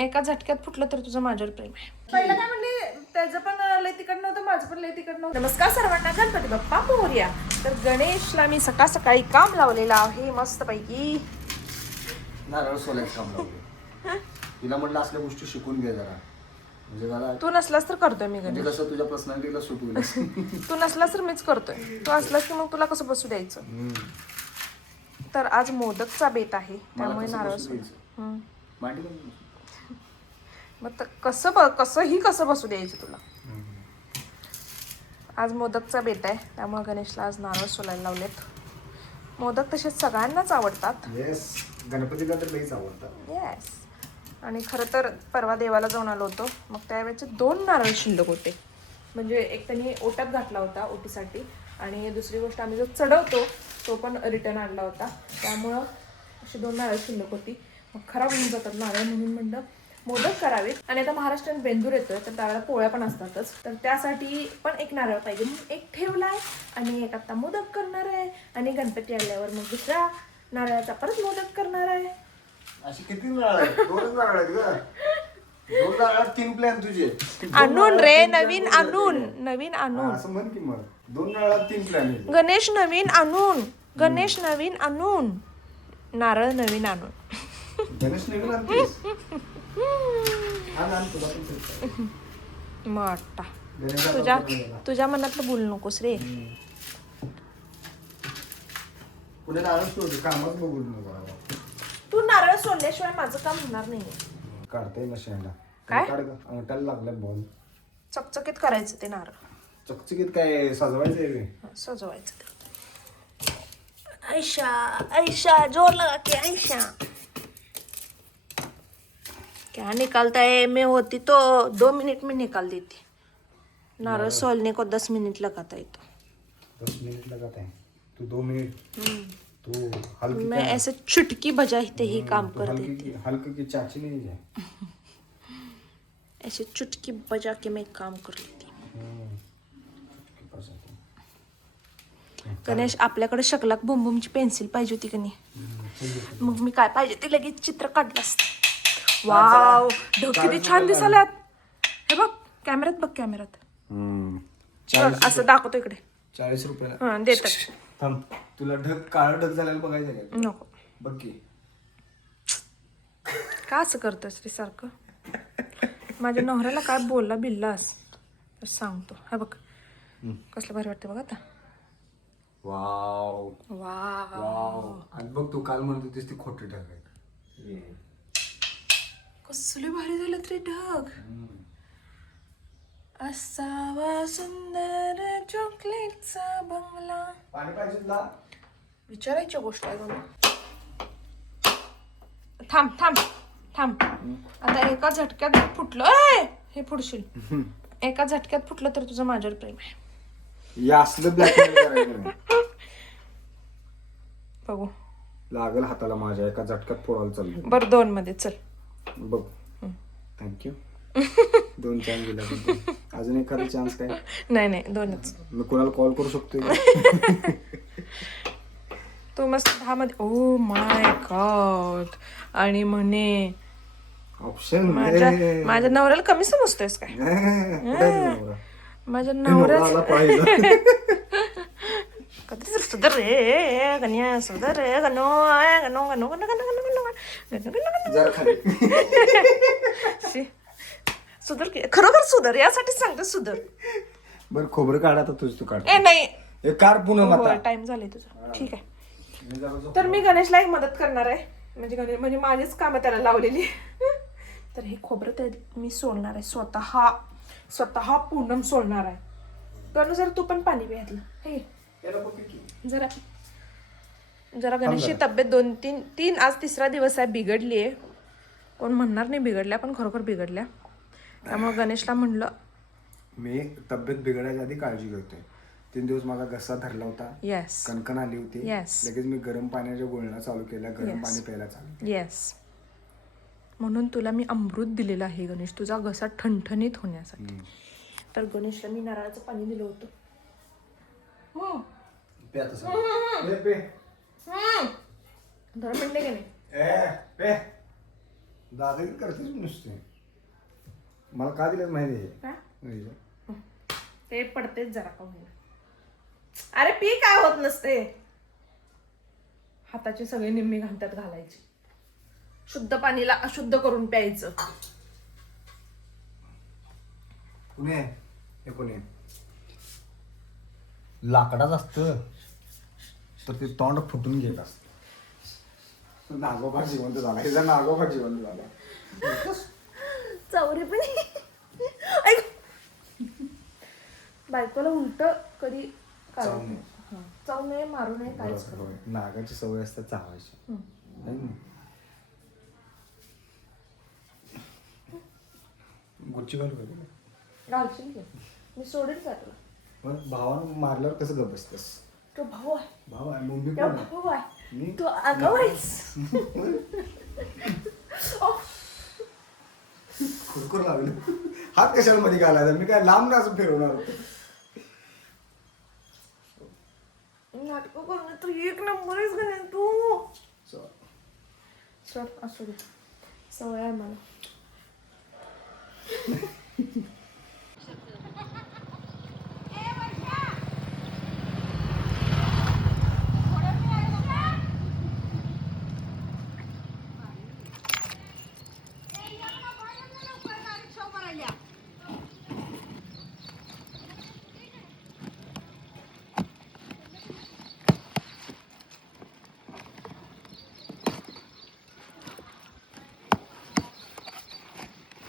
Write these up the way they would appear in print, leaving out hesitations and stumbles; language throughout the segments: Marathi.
एका झटक्यात फुटलं तर तुझं माझ्यावर प्रेम आहे. पहिलं काय म्हणले, त्याचं पण लय तिकड नव्हतं, माझं पण लय तिकड नव्हतं. नमस्कार सर्वांना, गणपती बाप्पा मोरया. तर गणेशला मी सकाळ सकाळी काम लावलेलं आहे मस्त पैकी. नारळ सोलायचं काम लावलं. तिला म्हटलं असल्या गोष्टी शिकून घे जरा, म्हणजे जरा तू नसलास तर करतोय मी म्हणजे गणेश. कसं तुझ्या पर्सनॅलिटीला सूट होईल. तू नसलास तर मीच करतोय, तू असलास की मग तुला कसं बसू द्यायचं. तर आज मोदकचा बेत आहे, त्यामुळे नारळ सोल. मांडी मग कसं बसू द्यायचं तुला. आज मोदकचा बेत आहे, त्यामुळे गणेशला आज नारळ सोलायला लावलेत. मोदक तसेच सगळ्यांनाच आवडतात. येस, गणपतीला तर लईच आवडतात. येस. आणि खरं तर परवा देवाला जाऊन आलो होतो, मग त्यावेळेचे 2 नारळ शिल्लक होते. म्हणजे एक त्यांनी ओट्यात घातला होता ओटीसाठी, आणि दुसरी गोष्ट आम्ही जो चढवतो तो पण रिटर्न आणला होता. त्यामुळं अशी 2 नारळ शिल्लक होती. मग खराब होऊन जातात नारळ, म्हणून म्हणलं मोदक करावेत. आणि आता महाराष्ट्रात बेंदूर येतोय, तर त्यावेळेला पोळ्या पण असतातच, तर त्यासाठी पण एक नारळ पाहिजे. मग एक ठेवलाय आणि एक आता मोदक करणार आहे, आणि गणपती आल्यावर मग दुसऱ्या नारळाचा परत मोदक करणार आहे. अशी किती नारळ आहेत? 2 नारळ आहेत ग. 2 नारळात 3 प्लॅन तुझे. आणून रे, नवीन आणून. असं म्हण की मग 2 नारळात 3 प्लॅन आहेत. गणेश नवीन आणून नारळ नवीन आणून. गणेश नवीन आणतेस? आण तुला पण तेच. मोठा गणेशाला तुझ्या पण गेला. तुझ्या मनातलं बोलू नकोस रे. पुढे नारळ सोड, कामच बघू नको. तू नारळ सोडल्याशिवाय माझं काम होणार नाहीये. काढता येईल ना शेंडा. काय? काढ ग, अंगठाला लागला बॉल. चकचकीत करायचं ते नारळ, चकचकीत काय सजवायचं आहे? सजवायचं ते. ऐशा जोर लगा के ऐशा. क्या निकालता है, मैं होती तो 2 मिनट में निकाल देती. नारळ सोलने को 10 मिनट लगाता है तो. 10 मिनट लगाता है तू 2 मिनट. तू हल्की मैं ऐसे चुटकी बजाते ही काम कर देती. हल्की की चाची नहीं है. ऐसे चुटकी बजा के मैं काम कर लेती. गणेश, आपल्याकडे शकलाक बुमबुमची पेन्सिल पाहिजे होती का नाही? मग मी काय पाहिजे ते लगेच चित्र काढलं असतं. वाव, ढग किती छान दिसाल्यात. हे बघ कॅमेऱ्यात, बघ कॅमेऱ्यात. बघ, असं दाखवतो इकडे. 40 रुपये हा, देतात. थांब, तुला ढग काळ ढग झालेला बघायचं का? नको. बघ की. का असं करतोस रे सारखं? माझ्या नवऱ्याला काय बोलला बिल्लास तर सांगतो. हा बघ कसलं भारी वाटतं बघ आता. Wow wow, wow. आणि बघ तू काल म्हणत होतीस ती खोटी ढग आहेत. कसले भारी झालं रे ढग. असावा सुंदर चॉकलेटचा बंगला. पाणी पाहिजे तुला? विचारायच्या गोष्ट आहे म्हणून. थांब थांब थांब. आता एका झटक्यात फुटलं. हे फुटशील. एका झटक्यात फुटलं तर तुझं माझ्यावर प्रेम आहे. या असलं ब्लॅकमेल करायचं नाही. बघू लागल हाताला माझ्या, एका झटक्यात फोडायला चाललं. बरं 2 मध्ये चल. बघ, थँक्यू. 2 चान्स दिला. अजून एखादा चान्स काय? नाही 2च. मी कोणाला कॉल करू शकतोय? तू मस्त 10 मध्ये. Oh my God. आणि म्हणे ऑप्शन माझ्या नवऱ्याला कमी समजतोयस काय? माझ्या नवऱ्याला कधी सुधर रे गण्या, सुधर रे गणो गणो गणो गणो गणो सुधर की, खरोखर सुधर. यासाठी सांगते सुधर. बर खोबरं काढा तर तुझ तू काढ. नाही, एक कार पुन्हा टाइम झालाय तुझा. ठीक आहे. तर मी गणेशला एक मदत करणार आहे. म्हणजे माझीच कामं त्याला लावलेली. तर हे खोबरं ते मी सोलणार आहे स्वतः पूनम सोलणार आहे. गणू जर तू पण पाणी प्यायला हे जरा गणेशची तब्येत 2-3 आज 3रा दिवस आहे, बिघडली आहे. कोण म्हणणार नाही बिघडल्या, पण खरोखर बिघडल्या. त्यामुळे गणेशला म्हणलं, मी तब्येत बिघडायच्या आधी काळजी घेतोय. 3 दिवस माझा घसा धरला होता. येस, कणकण आली होती. लगेच मी गरम पाण्याच्या गुळण्या चालू केल्या, गरम पाणी प्यायला चालू. येस. म्हणून तुला मी अमृत दिलेलं आहे गणेश, तुझा घसा ठणठणीत होण्यासाठी. तर गणेशला मी नारळाचं पाणी दिलं होतं. जरा म्हणले का नाही? दादा करतेच नुसते. मला का दिलं माहिती आहे? काय ते पडतेच जरा का होईना. अरे पी काय होत नसते. हाताची सगळी निम्मी घालतात घालायची. शुद्ध पाणीला अशुद्ध करून प्यायचं. पुणे हे पुणे लाकडाच असतं तर ते तोंड फुटून घेत असत. नागोबा जिवंत झाला. हे नागोबा जिवंत झाला. चौरी पण बायकोला उलट कधी चावू नये. चावू नये, मारू नये, काहीच करू नये. नागाची सवय असते चावायची. है ना? गुच्ची घालू का तुला? घालशील की मी सोडेल का तुला. मग भावानं मारल्यावर कसं गप बसतेस? तो भाऊ आहे. भाव आहे मुंबई तो कोण आहे? भाऊ आहे. मी? तू आगाऊ आहेस. खुरखुर लागलं. हात कशाला मध्ये घालायचा? मी काय लांब ना असं फिरवणार होतो. नाटक करून तू एक नंबरच घालेन तू. सर असू दे, सवय आहे मला.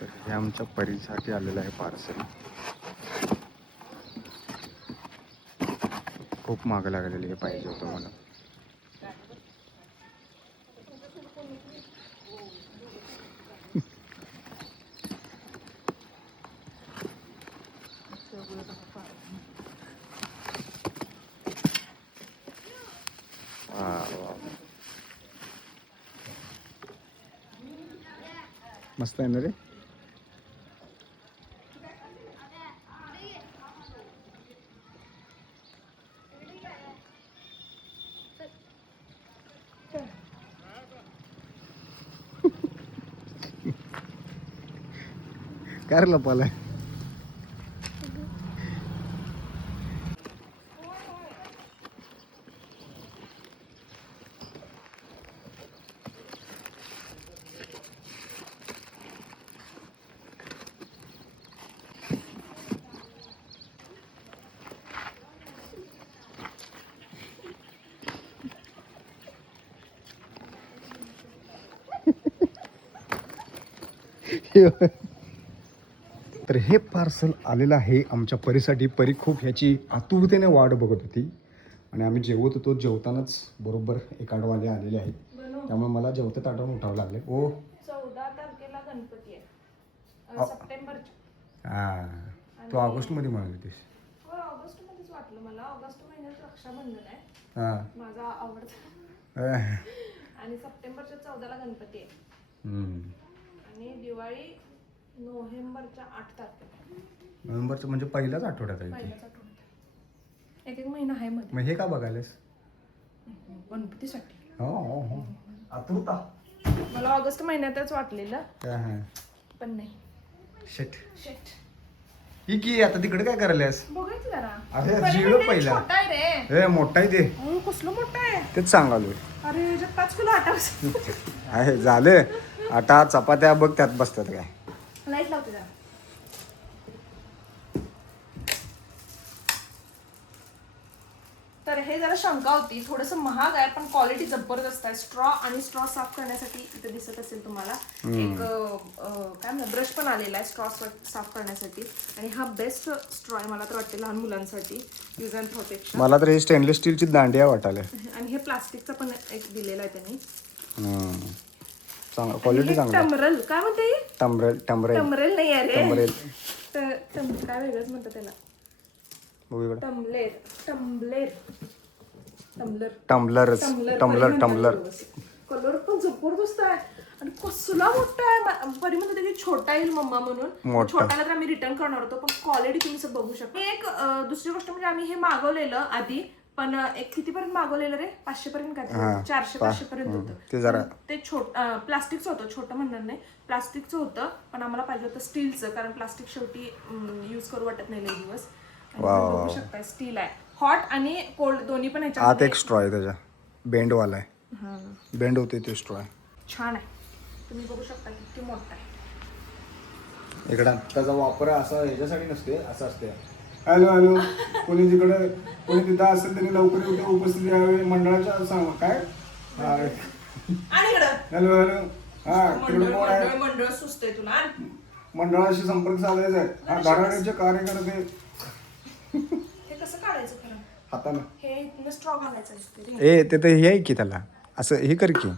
तर हे आमच्या परीसाठी आलेलं आहे पार्सल. खूप माग लागलेली हे पाहिजे होतं मला. मस्त आहे ना रे. काय रे लपालाय? तर हे पार्सल आलेलं आहे आमच्या परीसाठी. परी खूप ह्याची आतुरतेने वाट बघत होती आणि आम्ही जेवत होतो. जेवतानाच बरोबर एक आठवाले आलेले आहेत. त्यामुळे मला जेवतात आठवून उठावं लागले. ओ 14 तारखेला गणपती आहे सप्टेंबरच्या. हा तू ऑगस्टमध्ये म्हणत होतीस. हो ऑगस्ट मध्येच वाटलं मला. ऑगस्ट महिन्यात रक्षाबंधन आहे. हां माझा आवडता. आणि सप्टेंबरच्या 14ला गणपती आहे. आणि दिवाळी नोव्हेंबरच्या 8 तारखेला. नोव्हेंबरचं म्हणजे पहिल्याच आठवड्यात आहे. पहिल्याच आठवड्यात. एक महिना आहे मध्ये. मग हे का बघायलास? गणपतीसाठी. हो आतुरता. मला ऑगस्ट महिन्यातच वाटलेलं पण नाही. शेट शेट. ही की आता तिकडे काय करायलास? बघायचं जरा. अरे जिरो पहिला. छोटा आहे रे. मोठा आहे ते. कसलं मोठं आहे. तेच सांगालोय. अरे ह्याच्यात 5 किलो आटा आहे झालं. आटा चपात्या बघ त्यात बसतात काय. लाईट लावते जरा. तर हे जरा शंका होती. थोडंसं महाग आहे पण क्वालिटी जबरदस्त आहे. स्ट्रॉ आणि स्ट्रॉ साफ करण्यासाठी इथे दिसत असेल तुम्हाला एक काय म्हणतात ब्रश पण आलेला आहे स्ट्रॉ साफ करण्यासाठी. आणि हा बेस्ट स्ट्रॉ आहे मला तर वाटते लहान मुलांसाठी यूज अँड थ्रो पेक्षा. मला तर हे स्टेनलेस स्टीलची दांडिया वाटायला. आणि हे प्लास्टिकचा पण एक दिलेला आहे त्यांनी. चांगला क्वालिटी चांगला. टमरल काय म्हणते? टमरेल टमरेल नाही आहे रे. टमरेल काय वेगळंच म्हणतात त्याला. टम्बलर कलर पण जबरदस्त आहे आणि कसला मोठा आहे. परी म्हणते की छोटा येईल मम्मा म्हणून. छोटाला तर आम्ही रिटर्न करणार होतो पण क्वालिटी तुम्ही बघू शकता. एक दुसरी गोष्ट म्हणजे आम्ही हे मागवलेलं आधी पण एक कितीपर्यंत मागवलेलं रे 500 पर्यंत काय 400-500 पर्यंत होतं. ते जरा ते प्लास्टिकचं होतं, छोटं म्हणणार नाही, प्लास्टिकचं होतं. पण आम्हाला पाहिजे होतं स्टीलचं, कारण प्लास्टिक शेवटी यूज करू वाटत नाही लई दिवस. बघू शकता स्टील आहे, हॉट आणि कोल्ड दोन्ही पण आत ह्याच्यामध्ये. एक स्ट्रॉ आहे त्याच्या, बेंडवाला आहे, बेंड होते ते स्ट्रॉ आहे. छान आहे, तुम्ही बघू शकता किती मोठा आहे. इकडं त्याचा वापर असा ह्याच्यासाठी नसते, असं असते. हॅलो हॅलो, कोणी तिकडे कोणी तिथं असेल त्यांनी लवकर इथे उपस्थित यावे मंडळाच्या सांग काय. आणि इकडं हॅलो हॅलो, हा तिकडे कोण आहे? मंडळ सुचतंय तुला. मंडळाशी संपर्क साधायचा आहे. हा घड्याळाचे कार्यकर्ते. हे कसं काढायचं खरं? हातानं. हे स्ट्रॉ घालायचं असते रे. ए ते तर हे आहे की त्याला असं हे कर की,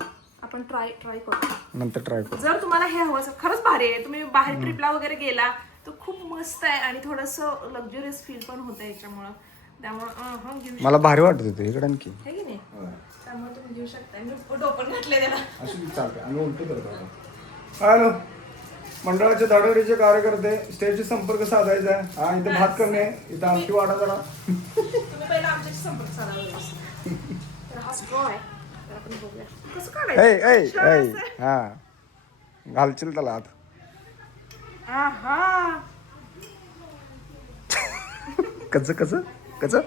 आपण ट्राय करू नंतर ट्राय कर. जर तुम्हाला हे हवं असेल, खरंच भारी आहे. तुम्ही बाहेर ट्रिपला वगैरे गेला तर खूप मस्त आहे आणि थोडंसं लक्झरियस फील पण होतं याच्यामुळं. त्यामुळं घेऊ मला भारी वाटत होतं इकडं आणखी. शकता की नाही, त्यामुळे तुम्ही घेऊ शकता. मी डोपण घातले त्याला. अशी चालते, आम्ही उलटी करतो. हॅलो, मंडळाचे धडाडीचे कार्यकर्ते, स्टेजशी संपर्क साधायचा आहे. हा इथे भात करणे, इथं आमची वाडा जरा. तुम्ही पहिला आमच्याशी संपर्क साधावा. तर हा स्ट्रॉ आहे, तर आपण बघूया कसं ऐ ऐ काढायचं. ऐ हा घालशील त्याला आत. आहा, कसं कसं कसं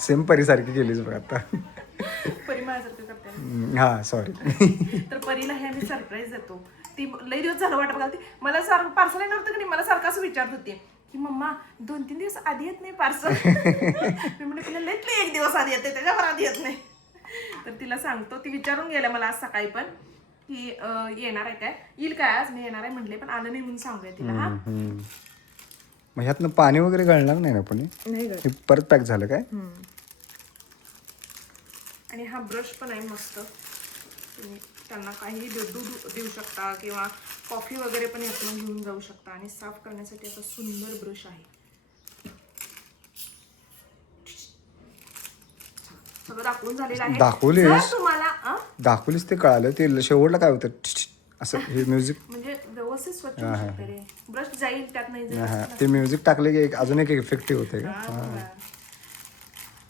सेम परीसारखी केलीच बघ आता. परी माझ्यासारखं करते. हा सॉरी. तर परीला हे आम्ही सरप्राईज देतो. ती लई दिवस झालं वाटत बघा, ती मला पार्सल येणार होतं की नाही, मला सारखं असं विचारत होती की मम्मा 2-3 दिवस आधी येत नाही पार्सल. मी म्हणजे तुला लई एक दिवस आधी येते, त्याच्यावर आधी येत नाही. तर तिला सांगतो, ती विचारून गेल्या मला आज सकाळी पण की येणार आहे काय, येईल काय आज. मी येणार आहे म्हटले, पण आलं नाही म्हणून सांगूया तिला. हा मग ह्यातनं पाणी वगैरे गळणार नाही ना पण नाही हे परत पॅक झालं काय. आणि हा ब्रश पण आहे मस्त, तुम्ही त्यांना काही देऊ शकता किंवा कॉफी वगैरे पण यातून घेऊन जाऊ शकता. आणि साफ करण्यासाठी असा सुंदर ब्रश आहे. सगळं दाखवून झालेलं आहे. दाखवलीस? जर तुम्हाला दाखवलीस ते कळालं, ते शेवटला काय होतं असं हे म्युझिक. म्हणजे व्यवस्थित स्वच्छ होऊ शकते रे, ब्रश जाईल त्यात नाही जाईल. हा ते म्युझिक टाकले की अजून एक इफेक्टिव्ह होते का.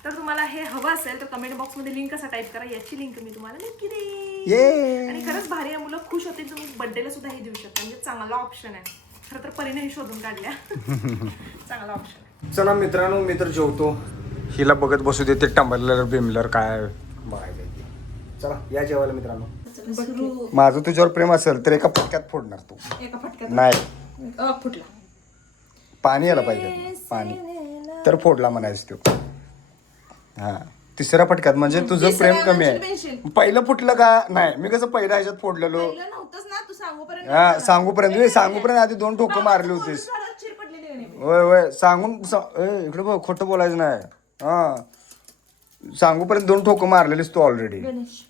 तर तुम्हाला हे हवं असेल तर कमेंट बॉक्स मध्ये लिंक कसा टाईप करा, याची लिंक मी तुम्हाला नक्की देईन. ये आणि खरंच भारी आहे, मुलं खुश होतील. तुम्ही बर्थडेला सुद्धा हे देऊ शकता, म्हणजे चांगला ऑप्शन आहे. खरं तर परीने हे शोधून काढल्या. चांगला ऑप्शन आहे. चला मित्रांनो, मी तर जेवतो, हिला बघत बसू दे ते टंबलर बिमलर काय बघायचं. चला या जेवायला मित्रांनो. माझं तुझ्यावर प्रेम असेल तर एका फटक्यात फोडणार तू. एका फटक्यात नाही फुटला. पाणी यायला पाहिजे, पाणी तर फोडला म्हणायचं तो. हा तिसऱ्या फटक्यात म्हणजे तुझं प्रेम कमी आहे. पहिलं फुटलं का नाही, मी कसं पहिल्या ह्याच्यात फोडलेलो. नव्हतंच ना तू सांगूपर्यंत. हा सांगूपर्यंत आधी 2 ठोकं मारली होतीस. होय होय सांगून इकडे बघ, खोटं बोलायचं नाही. हा सांगूपर्यंत 2 ठोकं मारलेलीस तू ऑलरेडी. गणेश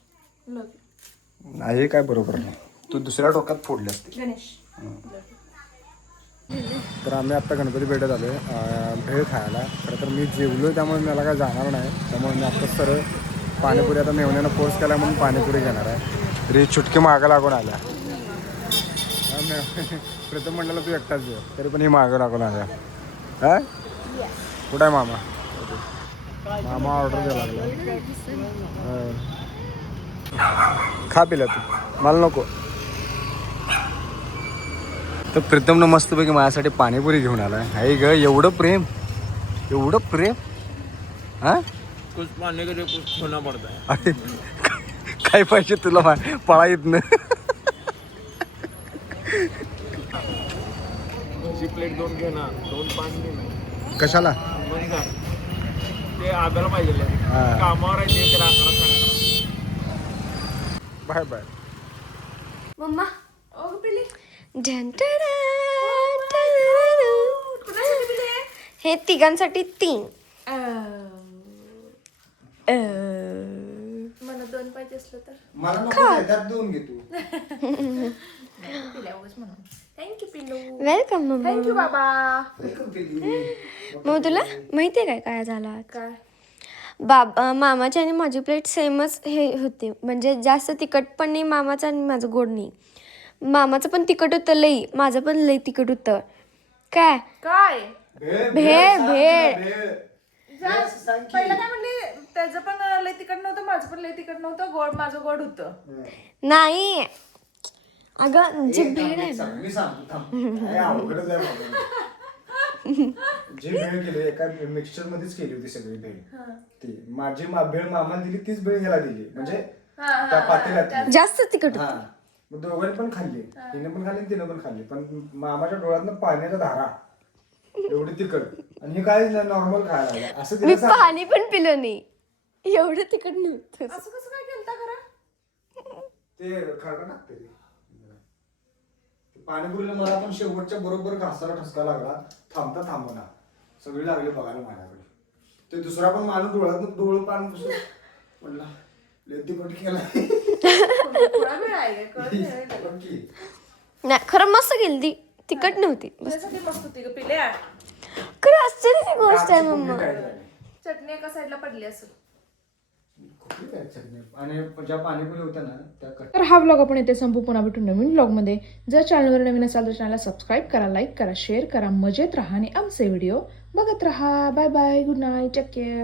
नाही हे काय बरोबर नाही, तू दुसऱ्या टोकात फोडले असते. गणेश. तर आम्ही आत्ता गणपती पेठेत आलो आहे भेळ खायला. खरं तर मी जेवलो त्यामुळे मला काय जाणार नाही, त्यामुळे मी आत्ता सरळ पाणीपुरी, आता मेवण्यानं फोर्स केला म्हणून पाणीपुरी घेणार आहे. तरी चुटकी मागं लागून आल्या. प्रथम म्हणलेला तू एकटाच जेव, तरी पण ही मागं लागून आल्या. हा कुठं आहे मामा. मामा ऑर्डर द्यायला लागला. खा पिला तू, मला नको. तर प्रीतमनं मस्तपैकी माझ्यासाठी पाणीपुरी घेऊन आला आहे ग. एवढं प्रेम, एवढं प्रेम. हा कुछ पाने के लिए कुछ खोना पड़ता है. अरे काय पाहिजे तुला, पळा येत ना. प्लेट 2 घे ना, 2 पाणी घे ना. कशाला मग काय ते आगायला पाहिजे. कामावर आहे ते, त्याला 11-11:30. बाय बाय मम्मा पिली हे तिघांसाठी 3. मला 2 पाहिजे असलं तर मला नको, त्यात 2 घे तू. पिल्या उगाच म्हणून. थँक्यू पिल्लू. Welcome mamma. थँक्यू बाबा. मग तुला माहितीये काय झालं काय मामाची आणि माझी प्लेट सेमच हे होते, म्हणजे जास्त तिखट पण नाही मामाचं आणि माझं गोड नाही. मामाचं पण तिखट होतं लई, माझं पण लई तिखट होतं. काय काय भेळ भेळ पहिला काय म्हणली, त्याचं पण लय तिखट नव्हतं, माझं पण लय तिखट नव्हतं, गोड माझं गोड होतं. नाही अगं जी भेळ आहे ना, मी सांगतो थांब. काय अवघडच आहे बाबा. जी भेळ केली एका मिक्सचर मध्येच केली होती सगळी भेळ. ती माझी भेळ मामाला दिली, तीच भेळ ह्याला दिली, म्हणजे त्या पातेल्यात. जास्त तिखट हा मग दोघांनी पण खाल्ली, तिने पण खाल्ली तिने पण खाल्ली, पण मामाच्या डोळ्यातनं पाण्याच्या धारा एवढी तिखट. आणि हे काय नॉर्मल खायला लागलं असं मी तिला सांग. पाणी पण पिलं नाही, एवढं तिखट नव्हतं. असं कसं काय केलं खरं? ते खरं टाकते ते पाणीपुरीला मला पण शेवटच्या बरोबर घासाला ठसका लागला, थांबता थांबना सगळी लागली बघायला माझ्याकडे. ते दुसरा पण माणूस डोळ्यात डोळं पाणी पुसलं, म्हणला लय तिखट केला. थोडा वेळ आहे कळत नाही. बघ की. नाही खरं मस्त गेली ती, तिखट नव्हती. त्यासाठी मस्त होती ग पिल्या. खरं आश्चर्याची गोष्ट आहे गावची मम्मा. कोंबडी काय झाली? चटणी एका साईडला पडली असेल. कुठली काय चटणी? आणि ज्या पाणीपुरी होत्या ना त्या कट. तर हा व्लॉग आपण इथे संपू. पुन्हा भेटू नवीन व्लॉगमध्ये. जर चॅनलवर नवीन असाल तर चॅनलला सबस्क्राईब करा, लाईक करा, शेअर करा, मजेत राहा आणि आमचे व्हिडिओ बघत राहा. Bye bye, good night, take care.